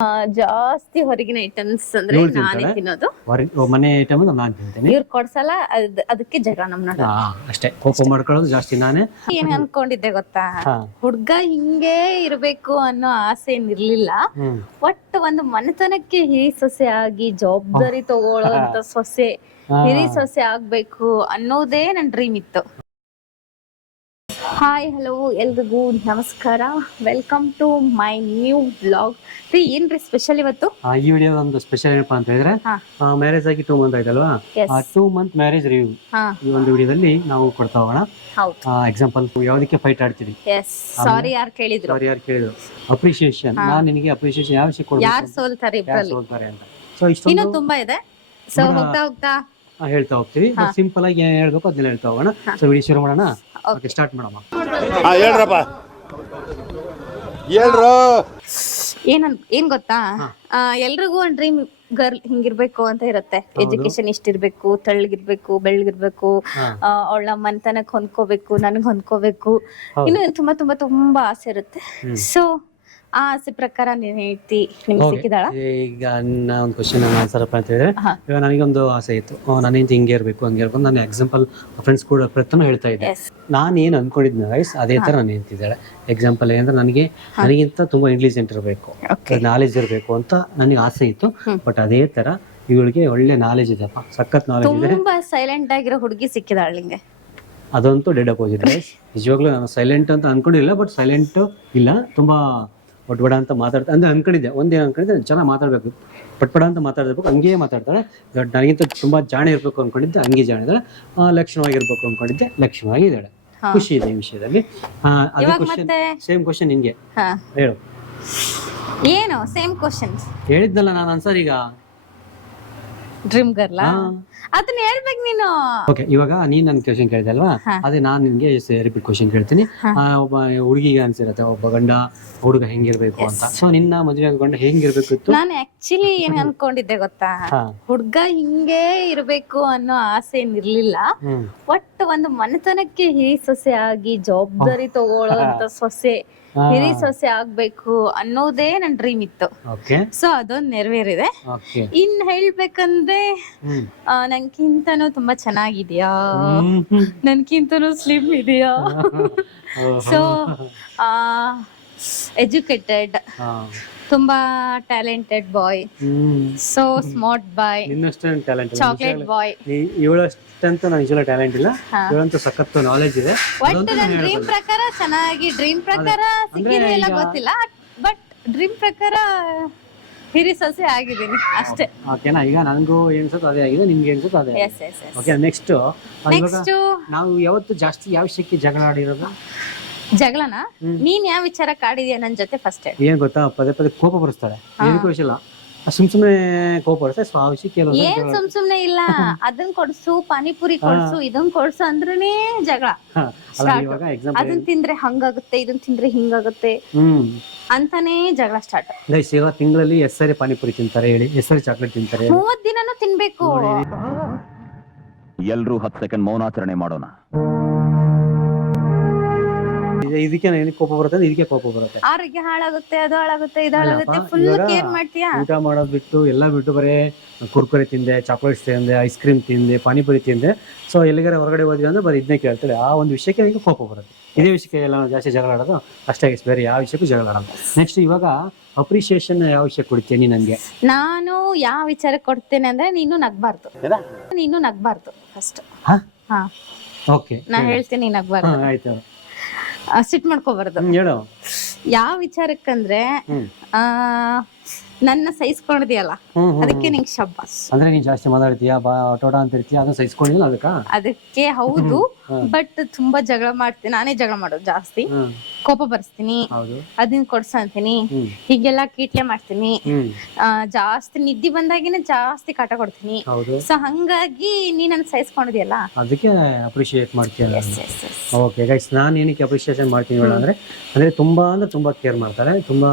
ಜಾಸ್ತಿ ಹೊರಗಿನ ಐಟಮ್ಸ್ ಅಂದ್ರೆ ಇವ್ಳು ನಾನೇ ತಿಂತಾಳೆ? ತಿನ್ನೋದು. ಮನೆ ಐಟಮ್ ನಾನು ತಿಂತೇನೆ. ಇವ್ರು ಕೊಡ್ಸಲ್ಲ, ಅದಕ್ಕೆ ಜಗಳ ನಮ್ ನಡ. ಅಷ್ಟೇ, ಕೋಪ ಮಾಡ್ಕೊಳ್ಳೋದು ಜಾಸ್ತಿ ನಾನೇ. ಏನ್ ಅನ್ಕೊಂಡಿದ್ದೆ ಗೊತ್ತಾ, ಹಾ. ಹುಡ್ಗ ಹಿಂಗೆ ಇರ್ಬೇಕು ಅನ್ನೋ ಆಸೆ ಏನಿರ್ಲಿಲ್ಲ. ಒಟ್ಟು ಒಂದು ಮನೆತನಕ್ಕೆ ಹಿರಿ ಸೊಸೆ ಆಗಿ ಜವಾಬ್ದಾರಿ ತಗೊಳ್ಳೋಂತ ಸೊಸೆ, ಹಿರಿ ಸೊಸೆ ಆಗ್ಬೇಕು ಅನ್ನೋದೇ ನನ್ ಡ್ರೀಮ್ ಇತ್ತು. ಹಾಯ್ ಹಲೋ ಎಲ್ರಿಗೂ ನಮಸ್ಕಾರ, welcome to my new vlog. ಏನ್ರಿ ಸ್ಪೆಷಲ್ ಇವತ್ತು? ಈ ವಿಡಿಯೋ ಒಂದು ಸ್ಪೆಷಲ್ ಏನಪ್ಪಾ ಅಂತ ಹೇಳಿದ್ರೆ, ಮ್ಯಾರೇಜ್ ಆಗಿ 2 ಮಂತ್ ಆಯ್ತಲ್ವಾ, 2 ಮಂತ್ ಮ್ಯಾರೇಜ್ ರಿವ್ಯೂ ಈ ಒಂದು ವಿಡಿಯೋದಲ್ಲಿ ನಾವು ಕೊಡ್ತಾ ಹೋಗೋಣ. ಎಕ್ಸಾಂಪಲ್ ಯಾವ್ದಕ್ಕೆ ಫೈಟ್ ಆಡ್ತೀವಿ, ಸಾರಿ ಯಾರು ಕೇಳಿದ್ರು, ಅಪ್ರಿಶಿಯೇಷನ್. ನಾನು ನಿನಗೆ ಅಪ್ರಿಶಿಯೇಷನ್ ಯಾವ ವಿಷಯ ಕೊಡ್ಬೇಕು, ಯಾರು ಸೋಲ್ತಾರೆ ಅಂತ. ಸೊ ಇಷ್ಟೊಂದು ಇನ್ನೂ ತುಂಬಾ ಇದೆ. ಸೊ ಹೋಗ್ತಾ ಹೋಗ್ತಾ ಹೇಳ್ತಾ ಹೋಗ್ತೀವಿ. ಸಿಂಪಲ್ ಆಗಿ ಏನ್ ಹೇಳ್ಬೇಕು ಅದನ್ನ ಹೇಳ್ತಾ ಹೋಗೋಣ. ಸೊ ವಿಡಿಯೋ ಶುರು ಮಾಡೋಣ. ಓಕೆ, ಸ್ಟಾರ್ಟ್ ಮಾಡೋಣ. ಹೇಳ್ರಪ್ಪ, ಹೇಳ್ರು. ಏನ್ ಗೊತ್ತಾ, ಎಲ್ರಿಗೂ ಒಂದ್ ಡ್ರೀಮ್ ಗರ್ಲ್ ಹಿಂಗಿರ್ಬೇಕು ಅಂತ ಇರುತ್ತೆ. ಎಜುಕೇಶನ್ ಇಷ್ಟಿರ್ಬೇಕು, ತೆಳ್ಳಗಿರ್ಬೇಕು, ಬೆಳ್ಳಗಿರ್ಬೇಕು, ಅವಳ ಮನ್ತನಕ್ ಹೊಂದ್ಕೋಬೇಕು, ನನ್ಗ್ ಹೊಂದ್ಕೋಬೇಕು, ಇನ್ನು ತುಂಬಾ ತುಂಬಾ ತುಂಬಾ ಆಸೆ ಇರುತ್ತೆ. ಸೊ ಆ ಆಸೆ ಪ್ರಕಾರ ನೀನ್ ಹೇಳ್ತಿ, ನಿಮ್ಗೆ ಸಿಕ್ಕಿದಾಳ? ಈಗ ನನ್ನ ಒಂದು ಕ್ವಶನ್ ಆನ್ಸರ್ ಅಂತ ಹೇಳಿದ್ರೆ, ಇವಾಗ ನನಗೊಂದು ಆಸೆ ಇತ್ತು, ನಾನೇಂತ ಹಿಂಗೆ ಇರ್ಬೇಕು ಹಂಗೆ ಇರ್ಬೇಕು. ನಾನು ಎಕ್ಸಾಂಪಲ್ ಫ್ರೆಂಡ್ಸ್ ಕೂಡ ಪ್ರತಿನೂ ಹೇಳ್ತಾ ಇದ್ದೆ. ನಾನು ಏನು ಅನ್ಕೊಂಡಿದ್ನ ಗೈಸ್ ಅದೇ ತರ ನಾನು ಹೇಳ್ತಿದ್ದಾಳೆ. ಎಕ್ಸಾಂಪಲ್ ಏನಂದ್ರೆ, ನನಗಿಂತ ತುಂಬಾ ಇಂಟೆಲಿಜೆಂಟ್ ಇರಬೇಕು, ನಾಲೆಜ್ ಇರಬೇಕು ಅಂತ ನನಗೆ ಆಸೆ ಇತ್ತು. ಬಟ್ ಅದೇ ತರ ಇವಳಿಗೆ ಒಳ್ಳೆ ನಾಲೆಜ್ ಇದೆಪ್ಪ, ಸಖತ್ ನಾಲೆಜ್ ಇದೆ. ತುಂಬಾ ಸೈಲೆಂಟ್ ಆಗಿರೋ ಹುಡುಗಿ ಸಿಕ್ಕಿದಾಳ ನಿಂಗೆ? ಅದಂತೂ ಡೆಡ್ ಅಪೋಸಿಟ್ ಗೈಸ್. ನಿಜವಾಗ್ಲೂ ನಾನು ಸೈಲೆಂಟ್ ಅಂತ ಅನ್ಕೊಂಡಿಲ್ಲ, ಬಟ್ ಸೈಲೆಂಟ್ ಇಲ್ಲ, ತುಂಬಾ ಪಟ್ಪಡ ಅಂತ ಮಾತಾಡ್ತಾ ಅಂದ್ರೆ ಅನ್ಕೊಂಡಿದ್ದೆ. ಒಂದೇನು ಅನ್ಕೊಂಡಿದ್ದೆ, ಚೆನ್ನಾಗಿ ಮಾತಾಡ್ಬೇಕು, ಪಟ್ಪಡ ಅಂತ ಮಾತಾಡ್ಬೇಕು, ಹಂಗೆ ಮಾತಾಡ್ತಾಳೆ. ನನಗಿಂತ ತುಂಬಾ ಜಾಣೆ ಇರ್ಬೇಕು ಅನ್ಕೊಂಡಿದ್ದೆ, ಹಂಗೆ ಜಾಣ ಇದ್ದಾಳೆ. ಲಕ್ಷಣವಾಗಿರ್ಬೇಕು ಅನ್ಕೊಂಡಿದ್ದೆ, ಲಕ್ಷಣವಾಗಿದ್ದಾಳೆ. ಖುಷಿ ಇದೆ ಈ ವಿಷಯದಲ್ಲಿ. ಅದೇ ಕ್ವಶನ್, ಸೇಮ್ ಕ್ವಶನ್ ನಿನ್ಗೆ ಹೇಳು. ಏನು ಸೇಮ್ ಕ್ವಶನ್ ಹೇಳಿದ್ನಲ್ಲ ನಾನು ಆನ್ಸರ್. ಈಗ ಡ್ರೀಮ್ ಗರ್ಲ್ ಅದನ್ನ ಹೇಳ್ಬೇಕು ನೀನು. ಓಕೆ, ಇವಾಗ ನೀನ್ ನನ್ ಕ್ವಶನ್ ಕೇಳಿದೆ ಅಲ್ವಾ, ಅದೇ ನಾನ್ ನಿನ್ಗೆ ರಿಪೀಟ್ ಕ್ವಶನ್ ಕೇಳ್ತೀನಿ. ಒಬ್ಬ ಹುಡುಗಿಗೆ ಅನ್ಸಿರತ್ತೆ, ಒಬ್ಬ ಗಂಡ ಹುಡುಗ ಹೆಂಗಿರ್ಬೇಕು ಅಂತ. ಸೊ ನಿನ್ನ ಮದುವೆ ಗಂಡ ಹೆಂಗಿರ್ಬೇಕು ಇತ್ತು? ನಾನು ಆಕ್ಚುಲಿ ಏನ್ ಅನ್ಕೊಂಡಿದ್ದೆ ಗೊತ್ತಾ, ಹುಡ್ಗ ಹಿಂಗೆ ಇರ್ಬೇಕು ಅನ್ನೋ ಆಸೆ ಏನಿರ್ಲಿಲ್ಲ. ಒಟ್ಟು ಒಂದು ಮನೆತನಕ್ಕೆ ಹಿರಿ ಸೊಸೆ ಆಗಿ ಜವಾಬ್ದಾರಿ ತಗೊಳ್ಳೋಂತ ಸೊಸೆ, ಹಿರಿ ಸೊಸೆ ಆಗ್ಬೇಕು ಅನ್ನೋದೇ ನನ್ ಡ್ರೀಮ್ ಇತ್ತು. ಸೊ ಅದೊಂದ್ ನೆರವೇರಿದೆ. ಇನ್ ಹೇಳ್ಬೇಕಂದ್ರೆ, ನನ್ಕಿಂತನೂ ತುಂಬಾ ಚೆನ್ನಾಗಿದ್ಯಾ, ನನ್ಕಿಂತನೂ ಸ್ಲಿಮ್ ಇದೆಯಾ, ಸೊ ಎಜುಕೇಟೆಡ್, ತುಂಬಾ talented boy, so smart boy, chocolate boy. ಇವಳಷ್ಟಂತೂ ನಾನು ನಿಜವಾಗ್ಲೂ ಟ್ಯಾಲೆಂಟ್ ಇಲ್ಲ, ಇವಳಂತೂ ಸಖತ್ತು ನಾಲೆಜ್ ಇದೆ. ಒಟ್ಟು ನನ್ನ ಡ್ರೀಮ್ ಪ್ರಕಾರ ಚೆನ್ನಾಗಿ, ಡ್ರೀಮ್ ಪ್ರಕಾರ ಸಿಕ್ಕಿದೆ ಇಲ್ಲ ಗೊತ್ತಿಲ್ಲ, ಬಟ್ ಡ್ರೀಮ್ ಪ್ರಕಾರ ಹಿರಿ ಸೊಸೆ ಆಗಿದ್ದೀನಿ ಅಷ್ಟೇ. ಓಕೆನಾ? ಈಗ ನನಗೂ ಎನ್ಸುತ್ತೆ ಅದೇ ಆಗಿದೆ, ನಿಮ್ಗೆ ಎನ್ಸುತ್ತೆ ಅದೇ. ಓಕೆ, ನೆಕ್ಸ್ಟ್ ನಾವು ಯಾವತ್ತು ಜಾಸ್ತಿ ಯಾವ ವಿಷಯಕ್ಕೆ ಜಗಳ ಆಡಿರೋದು? ಜಗಳನ ನೀನ್ ಯಾವ ವಿಚಾರಕ್ಕೆ ಆಡಿದ್ಯಾ ನನ್ ಜೊತೆ? ಫಸ್ಟ್ ಏನ್ ಗೊತ್ತಾ, ಪದೇ ಪದೇ ಕೋಪ ಬರಿಸ್ತಾಳೆ. ಏನಕ್ಕೂ ವಿಷಯ ಇಲ್ಲ, ಸುಮ್ನೆ ಕೋಪ ಬರುತ್ತೆ. ಸೊ ಆ ವಿಷಯಕ್ಕೆ ಏನ್ ಸುಮ್ನೆ ಇಲ್ಲ, ಅದನ್ ಕೊಡ್ಸು, ಪಾನಿಪುರಿ ಕೊಡ್ಸು, ಇದನ್ ಕೊಡ್ಸು ಅಂದ್ರೇನೆ ಜಗಳ. ಅದನ್ ತಿಂದ್ರೆ ಹಂಗಾಗುತ್ತೆ, ಇದನ್ ತಿಂದ್ರೆ ಹಿಂಗಾಗುತ್ತೆ ಅಂತಾನೆ ಜಗಳ ಸ್ಟಾರ್ಟ್. ಗೈಸ್, ಈಗ ತಿಂಗಳಲ್ಲಿ ಎಷ್ಟು ಸಾರಿ ಪಾನಿಪುರಿ ತಿಂತಾರೆ ಹೇಳಿ, ಎಷ್ಟು ಸಾರಿ ಚಾಕ್ಲೇಟ್ ತಿಂತಾರೆ? 30 ದಿನನೂ ತಿನ್ಬೇಕು. ಎಲ್ರೂ 10 ಸೆಕೆಂಡ್ ಮೌನಾಚರಣೆ ಮಾಡೋಣ. ಇದಕ್ಕೆ ಕೋಪ ಬರುತ್ತೆ, ಇದಕ್ಕೆ ಕೋಪ ಬರುತ್ತೆ. ಆರೋಗ್ಯ ಹಾಳಾಗುತ್ತೆ, ಅದು ಹಾಳಾಗುತ್ತೆ, ಇದು ಹಾಳಾಗುತ್ತೆ, ಫುಲ್ ಕೇರ್ ಮಾಡ್ತೀಯಾ. ಊಟ ಮಾಡೋದ್ ಬಿಟ್ಟು ಎಲ್ಲ ಬಿಟ್ಟು ಬರೀ ಕುರ್ಕುರೆ ತಿಂದೆ, ಚಾಕ್ಲೇಟ್ಸ್ ತಿಂದೆ, ಐಸ್ ಕ್ರೀಮ್ ತಿಂದೆ, ಪಾನಿಪುರಿ ತಿಂದೆ. ಸೊ ಎಲ್ಲಿಗಾರ ಹೊರಗಡೆ ಹೋದ್ವಿ ಅಂದ್ರೆ ಬರೀ ಇದನ್ನೇ ಕೇಳ್ತಾಳೆ. ಆ ಒಂದು ವಿಷಯಕ್ಕೆ ನನಗೆ ಕೋಪ ಬರುತ್ತೆ. ಇದೇ ವಿಷಯಕ್ಕೆ ಎಲ್ಲ ಜಾಸ್ತಿ ಜಗಳ ಆಡೋದು ಅಷ್ಟೇ, ಬೇರೆ ಯಾವ ವಿಷಯಕ್ಕೂ ಜಗಳ ಆಡೋದು. ನೆಕ್ಸ್ಟ್, ಇವಾಗ ಅಪ್ರಿಶಿಯೇಷನ್ ಯಾವ ವಿಷಯ ಕೊಡ್ತೀನಿ ನನಗೆ? ನಾನು ಯಾವ ವಿಚಾರಕ್ಕೆ ಕೊಡ್ತೇನೆ ಅಂದ್ರೆ, ನೀನು ನಗ್ಬಾರ್ದು ಫಸ್ಟ್. ಓಕೆ, ನಾ ಹೇಳ್ತೀನಿ, ನಗ್ಬಾರ್ದು. ಆಯ್ತು, ಸಿಟ್ ಮಾಡ್ಕೋಬಾರ್ದು. ಹೇಳು. ಯಾವ ವಿಚಾರಕ್ಕಂದ್ರೆ, ನನ್ನ ಸಹಿಸ್ಕೊಂಡಿದ್ಯಲ್ಲ ಅದಕ್ಕೆ ನಿಂಗೆ ಶಬ್ಬಾಸ್. ಅಂದ್ರೆ ನೀನ್ ಜಾಸ್ತಿ ಮಾತಾಡ್ತೀಯಾ, ಟೋಟ ಅಂತ ಇರ್ತೀಯ, ಅದನ್ನ ಸಹಿಸ್ಕೊಂಡಿಲ್ಲ ಅದಕ್ಕೆ ಹೌದು. ಬಟ್ ತುಂಬಾ ಜಗಳ ಮಾಡ್ತೀನಿ, ನಾನೇ ಜಗಳ ಮಾಡೋದು ಜಾಸ್ತಿ, ಕೋಪ ಬರ್ಸ್ತೀನಿ, ಅದನ್ನ ಕೊಡ್ಸಂತೀನಿ, ಹೀಗೆಲ್ಲ ಕೀಟ್ಲೆ ಮಾಡ್ತೀನಿ, ಜಾಸ್ತಿ ನಿದ್ದೆ ಬಂದಾಗಿನ ಜಾಸ್ತಿ ಕಾಟ ಕೊಡ್ತೀನಿ. ಸೊ ಹಂಗಾಗಿ ನೀ ನನ್ ಸಹಿಸ್ಕೊಂಡಿದ್ಯಲ್ಲ ಅದಕ್ಕೆ ಅಪ್ರಿಶಿಯೇಟ್ ಮಾಡ್ತೀಯ. ಓಕೆ ಗೈಸ್, ನಾನು ಏನಕ್ಕೆ ಅಪ್ರಿಶಿಯೇಷನ್ ಮಾಡ್ತೀನಿ ಅಂದ್ರೆ ತುಂಬಾ ಕೇರ್ ಮಾಡ್ತಾರೆ. ತುಂಬಾ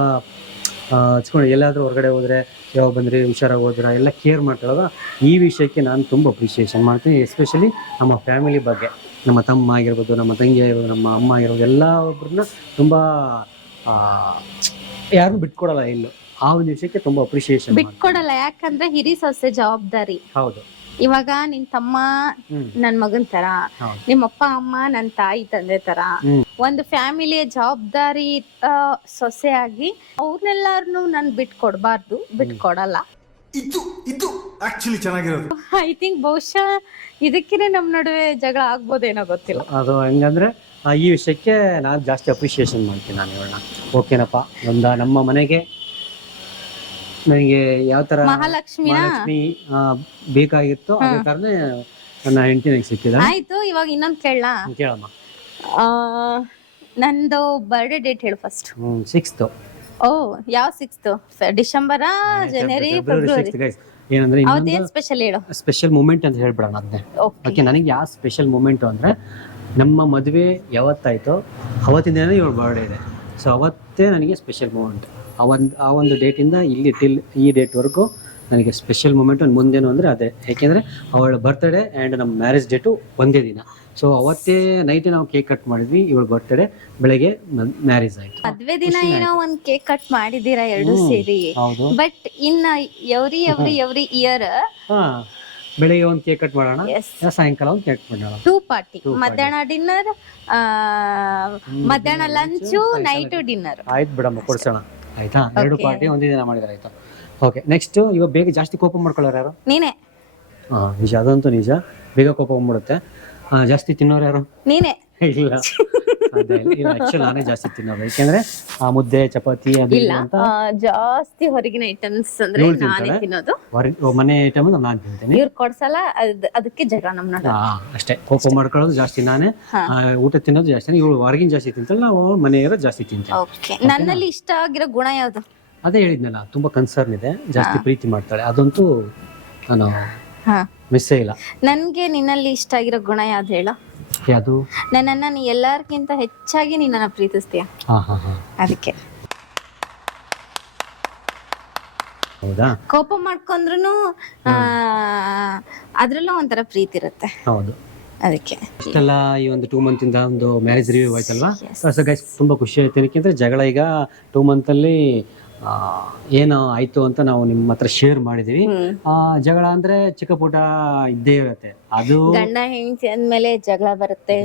ಹಚ್ಕೊಂಡು ಎಲ್ಲಾದ್ರೂ ಹೊರಗಡೆ ಹೋದ್ರೆ, ಯಾವಾಗ ಬಂದ್ರಿ, ಹುಷಾರಾಗಿ ಹೋದ್ರ, ಎಲ್ಲ ಕೇರ್ ಮಾಡ್ತಾಳಲ್ಲ. ಈ ವಿಷಯಕ್ಕೆ ನಾನು ತುಂಬ ಅಪ್ರಿಷಿಯೇಷನ್ ಮಾಡ್ತೀನಿ. ಎಸ್ಪೆಷಲಿ ನಮ್ಮ ಫ್ಯಾಮಿಲಿ ಬಗ್ಗೆ, ನಮ್ಮ ತಮ್ಮ ಆಗಿರ್ಬೋದು, ನಮ್ಮ ತಂಗಿ ಆಗಿರ್ಬೋದು, ನಮ್ಮ ಅಮ್ಮ ಆಗಿರ್ಬೋದು, ಎಲ್ಲ ಒಬ್ಬರನ್ನ ತುಂಬ ಯಾರನ್ನೂ ಬಿಟ್ಕೊಡಲ್ಲ. ಇಲ್ಲೂ ಆ ಒಂದು ವಿಷಯಕ್ಕೆ ತುಂಬಾ ಅಪ್ರಿಶಿಯೇಷನ್. ಬಿಟ್ಕೊಡಲ್ಲ, ಯಾಕಂದ್ರೆ ಹಿರಿ ಸೊಸೆ ಜವಾಬ್ದಾರಿ. ಹೌದು. ಇವಾಗ ನಿನ್ ತಮ್ಮ ನನ್ ಮಗನ್ ತರ, ಹೌದು. ನಿಮ್ಮ ಅಪ್ಪ ಅಮ್ಮ ನನ್ ತಾಯಿ ತಂದೆ ತರ, ಒಂದು ಫ್ಯಾಮಿಲಿಯ ಜವಾಬ್ದಾರಿ ಸೊಸೆ ಆಗಿ ಅವ್ರನ್ನೆಲ್ಲಾರನು ನಾನ್ ಬಿಟ್ಕೊಡ್ಬಾರ್ದು, ಬಿಟ್ಕೊಡಲ್ಲ. ಇದು ಆಕ್ಚುಲಿ ಚೆನ್ನಾಗಿರೋದು. ಐ ಥಿಂಕ್ ಬಹುಶಃ ಇದಕ್ಕಿನೇ ನಮ್ ನಡುವೆ ಜಗಳ ಆಗ್ಬೋದೇನೋ ಗೊತ್ತಿಲ್ಲ. ಅದು ಹೆಂಗಂದ್ರೆ ಈ ವಿಷಯಕ್ಕೆ ನಾನು ಜಾಸ್ತಿ ಅಪ್ರಿಶಿಯೇಷನ್ ಮಾಡ್ತೀನಿ ನಾನು ಇವಳನ್ನ. ಓಕೆನಪ್ಪ, ನಮ್ಮ ಮನೆಗೆ ನನಗೆ ಯಾವ ತರ ಮಹಾಲಕ್ಷ್ಮಿನ ಮಹಾಲಕ್ಷ್ಮಿ ಬೇಕಾಗಿತ್ತು, ಅದೇ ಕಾರಣ ನನ್ನ ಹೆಂಡತಿ ನನಗೆ ಸಿಕ್ಕಿದ. ಆಯ್ತು, ಇವಾಗ ಇನ್ನೊಂದ್ ಕೇಳಾ? ಕೇಳಮ್ಮ. ನಂದು ಬರ್ಡೇ ಡೇಟ್ ಹೇಳು ಫಸ್ಟ್. 6th. ಓ, ಯಾವ 6th? ಡಿಸೆಂಬರಾ, ಜನವರಿ, ಫೆಬ್ರವರಿ? ಏನಂದ್ರೆ ಅವತ್ತೇನ್ ಸ್ಪೆಷಲ್ ಹೇಳು. ಸ್ಪೆಷಲ್ ಮೂಮೆಂಟ್ ಅಂತ ಹೇಳ್ಬಿಡೋಣ ಅದನ್ನೇ. ಓಕೆ, ನನಗೆ ಯಾವ ಸ್ಪೆಷಲ್ ಮೂಮೆಂಟ್ ಅಂದ್ರೆ ನಮ್ಮ ಮದುವೆ ಯಾವತ್ತಾಯ್ತೋ ಅವತ್ತಿನ ದಿನ ಇವಳ ಬರ್ಡೇ ಇದೆ. ಸೊ ಅವತ್ತೇ ನನಗೆ ಸ್ಪೆಷಲ್ ಮೂಮೆಂಟ್. ಆ ಒಂದು ಡೇಟಿಂದ ಇಲ್ಲಿ ಟಿಲ್ ಈ ಡೇಟ್ವರೆಗೂ ನನಗೆ ಸ್ಪೆಷಲ್ ಮೂಮೆಂಟ್. ಮುಂದೇನು ಅಂದರೆ ಅದೇ, ಯಾಕೆಂದರೆ ಅವಳ ಬರ್ತ್ಡೇ ಆ್ಯಂಡ್ ನಮ್ಮ ಮ್ಯಾರೇಜ್ ಡೇಟು ಒಂದೇ ದಿನ. ಸೊ ಅವತ್ತೇ ನೈಟ್ ನಾವು ಕೇಕ್ ಕಟ್ ಮಾಡಿದ್ವಿ. ಇವಳ ಬರ್ತ್ಡೇ, ಬೆಳಗ್ಗೆ ಮ್ಯಾರೇಜ್ ಆಯ್ತು. ಮದ್ವೆ ದಿನ ಏನೋ ಒಂದ್ ಕೇಕ್ ಕಟ್ ಮಾಡಿದೀರಾ ಎರಡು ಸೇರಿ. ಹೌದು. ಬಟ್ ಇನ್ನ ಎವ್ರಿ ಇಯರ್ ಬೆಳಿಗ್ಗೆ ಒಂದು ಕೇಕ್ ಕಟ್ ಮಾಡೋಣ, ಸಾಯಂಕಾಲ ಒಂದು ಕೇಕ್ ಕಟ್ ಮಾಡೋಣ. 2 ಪಾರ್ಟಿ, ಮಧ್ಯಾಹ್ನ ಡಿನ್ನರ್, ಮಧ್ಯಾಹ್ನ ಲಂಚು, ನೈಟ್ ಡಿನ್ನರ್. ಆಯ್ತು ಬಿಡಮ್ಮ, ಕೊಡ್ಸೋಣ. ಆಯ್ತಾ? 2 ಪಾರ್ಟಿ ಒಂದೇ ದಿನ ಮಾಡಿದ್ರೆ ಆಯ್ತಾ? ಓಕೆ. ನೆಕ್ಸ್ಟ್, ಇವಾಗ ಬೇಗ ಜಾಸ್ತಿ ಕೋಪ ಮಾಡ್ಕೊಳ್ಳೋರು ಯಾರು? ನೀನೇ. ನಿಜ, ಅದಂತೂ ನಿಜ. ಬೇಗ ಕೋಪ ಬಂದ್ಬಿಡುತ್ತೆ. ಜಾಸ್ತಿ ತಿನ್ನೋರು ಯಾರು? ನೀನೇ. ಇಲ್ಲ, ಆಕ್ಚುಲಿ ನಾನೇ ಜಾಸ್ತಿ ತಿನ್ನೋದು. ಯಾಕೆಂದ್ರೆ ಮುದ್ದೆ, ಚಪಾತಿ ಅದು ಇಲ್ಲ, ಅಂತ ಜಾಸ್ತಿ ಹೊರಗಿನ ಐಟಮ್ಸ್ ಅಂದ್ರೆ ನಾನೇ ತಿನ್ನೋದು. ಮನೆ ಐಟಮ್ ನಾನು ತಿಂತೇನೆ. ಇವ್ರು ಕೊಡ್ಸಲ್ಲ, ಅದಕ್ಕೆ ಜಗಳ ನಮ್ ನಡುವೆ. ಅಷ್ಟೇ, ಕೋಪ ಮಾಡ್ಕೊಳ್ಳೋದು ಜಾಸ್ತಿ ನಾನೇ, ಊಟ ತಿನ್ನೋದು ಜಾಸ್ತಿ. ಇವಳು ಹೊರಗಿನ ಜಾಸ್ತಿ ತಿಂತಲ್ಲ, ನಾವು ಮನೆಯವರು ಜಾಸ್ತಿ ತಿಂತೇವೆ. ಓಕೆ. ನನ್ನಲ್ಲಿ ಇಷ್ಟ ಆಗಿರೋ ಗುಣ ಯಾವ್ದು? ಅದೇ ಹೇಳಿದ್ನಲ್ಲ, ತುಂಬಾ ಕನ್ಸರ್ನ್ ಇದೆ, ಜಾಸ್ತಿ ಪ್ರೀತಿ ಮಾಡ್ತಾಳೆ. ಅದಂತೂ ನಾನು ಮಿಸ್ಸೇ ಇಲ್ಲ. ನನ್ಗೆ ನಿನ್ನಲ್ಲಿ ಇಷ್ಟ ಆಗಿರೋ ಗುಣ ಯಾವ್ದು ಹೇಳು? ಯಾವುದು? ನನ್ನನ್ನ ನೀ ಎಲ್ಲಾರ್ಗಿಂತ ಹೆಚ್ಚಾಗಿ ನಿನ್ನನ್ನ ಪ್ರೀತಿಸ್ತೀಯ, ಅದಕ್ಕೆ. ಹೌದಾ? ಕೋಪ ಮಾಡ್ಕೊಂಡ್ರು ಅದ್ರಲ್ಲೂ ಒಂಥರ ಪ್ರೀತಿ ಇರುತ್ತೆ. ಹೌದು, ಅದಕ್ಕೆ. ಇಷ್ಟೆಲ್ಲ ಈ ಒಂದು 2 month ಇಂದ ಒಂದು ಮ್ಯಾರೇಜ್ ರಿವ್ಯೂ ಆಯ್ತಲ್ವಾ? ಸೊ ಗೈಸ್, ತುಂಬಾ ಖುಷಿ ಆಯ್ತು. ಯಾಕೆಂದ್ರೆ ಜಗಳ ಈಗ 2 month ಅಲ್ಲಿ ಏನು ಆಯ್ತು ಅಂತ ನಾವು ನಿಮ್ಮ ಹತ್ರ ಶೇರ್ ಮಾಡಿದೀವಿ. ಜಗಳ ಅಂದ್ರೆ ಚಿಕ್ಕ ಪುಟ ಇದ್ದೇ ಇರುತ್ತೆ. ಅದು ಗಂಡ ಹೆಂಡತಿ ಅಂದ್ಮೇಲೆ ಜಗಳ ಬರುತ್ತೆ,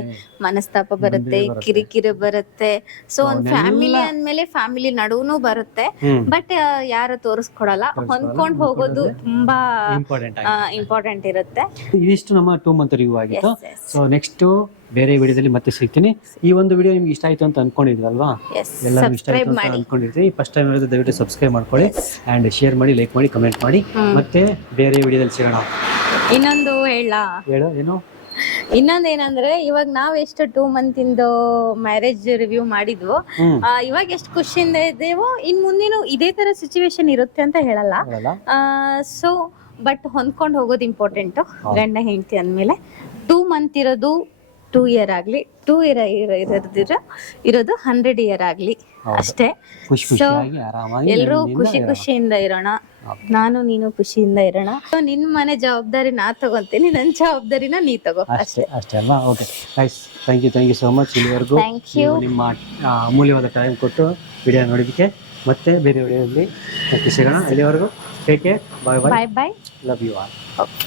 ಮನಸ್ತಾಪ ಬರುತ್ತೆ, ಕಿರಿಕಿರಿ ಬರುತ್ತೆ. ಸೊ ಒಂದ್ ಫ್ಯಾಮಿಲಿ ಅಂದ್ಮೇಲೆ ಫ್ಯಾಮಿಲಿ ನಡುವನು ಬರುತ್ತೆ. ಬಟ್ ಯಾರು ತೋರಿಸ್ಕೊಡಲ್ಲ, ಹೊಂದ್ಕೊಂಡ್ ಹೋಗೋದು ತುಂಬಾ ಇಂಪಾರ್ಟೆಂಟ್ ಇರುತ್ತೆ. ಇದಿಷ್ಟು ನಮ್ಮ 2 month ರಿವ್ಯೂ ಆಗಿತ್ತು. ಸೊ ನೆಕ್ಸ್ಟ್ ಬೇರೆ ವಿಡಿಯೋದಲ್ಲಿ ಮತ್ತೆ ಸಿಗ್ತೀನಿ. ಈ ಒಂದು ವಿಡಿಯೋ ನಿಮ್ಗೆ ಇಷ್ಟ ಆಯ್ತು ಅಂತ ಅನ್ಕೊಂಡಿದ್ರಲ್ವಾ? ಎಲ್ಲರೂ ಇಷ್ಟ ಆಯ್ತು ಅಂತ ಅನ್ಕೊಂಡಿರ್ತೀವಿ. ಫಸ್ಟ್ ಟೈಮ್ ಹೇಳಿದ್ರೆ ದಯವಿಟ್ಟು ಸಬ್ಸ್ಕ್ರೈಬ್ ಮಾಡ್ಕೊಳ್ಳಿ ಅಂಡ್ ಶೇರ್ ಮಾಡಿ, ಲೈಕ್ ಮಾಡಿ, ಕಮೆಂಟ್ ಮಾಡಿ. ಮತ್ತೆ ಬೇರೆ ವಿಡಿಯೋದಲ್ಲಿ ಸಿಗೋಣ. ಇನ್ನೊಂದು ಹೇಳು. ಏನು? ಇನ್ನೊಂದೇನಂದ್ರೆ, ಇವಾಗ ನಾವ್ ಎಷ್ಟು 2 month ಇಂದು ಮ್ಯಾರೇಜ್ ರಿವ್ಯೂ ಮಾಡಿದ್ವು, ಇವಾಗ ಎಷ್ಟು ಖುಷಿಯಿಂದ ಇದ್ದೇವೋ, ಇನ್ ಮುಂದಿನ ಇದೇ ತರ ಸಿಚುವೇಶನ್ ಇರುತ್ತೆ ಅಂತ ಹೇಳಲ್ಲ. ಸೊ ಬಟ್ ಹೊಂದ್ಕೊಂಡು ಹೋಗೋದು ಇಂಪಾರ್ಟೆಂಟ್. ಗಂಡ ಹೆಂಡತಿ ಅಂದ್ಮೇಲೆ 2 month ಇರೋದು 2 year ಆಗ್ಲಿ, 2 year ಇರೋದು 100 year ಆಗ್ಲಿ, ಅಷ್ಟೇ. ಸೊ ಎಲ್ರೂ ಖುಷಿಯಿಂದ ಇರೋಣ. ನಾನು ನೀನು ಖುಷಿಯಿಂದ ಇರೋಣ. ನಿನ್ ಮನೆ ಜವಾಬ್ದಾರಿ ನಾ ತಗೊಂತೀನಿ, ನನ್ ಜವಾಬ್ದಾರಿನ ನೀ ತಗೋ, ಅಷ್ಟೇ ಅಲ್ವಾ? Okay guys, thank you so much. ಇಲ್ಲಿವರೆಗೂ ನಿಮ್ಮ ಅಮೂಲ್ಯವಾದ ಟೈಮ್ ಕೊಟ್ಟು ವಿಡಿಯೋ ನೋಡಿದಕ್ಕೆ. ಮತ್ತೆ ಬೇರೆ ವಿಡಿಯೋದಲ್ಲಿ ಮತ್ತೆ ಸಿಗೋಣ. ಇಲ್ಲಿವರೆಗೂ take care, bye bye, bye bye, love you all. Okay.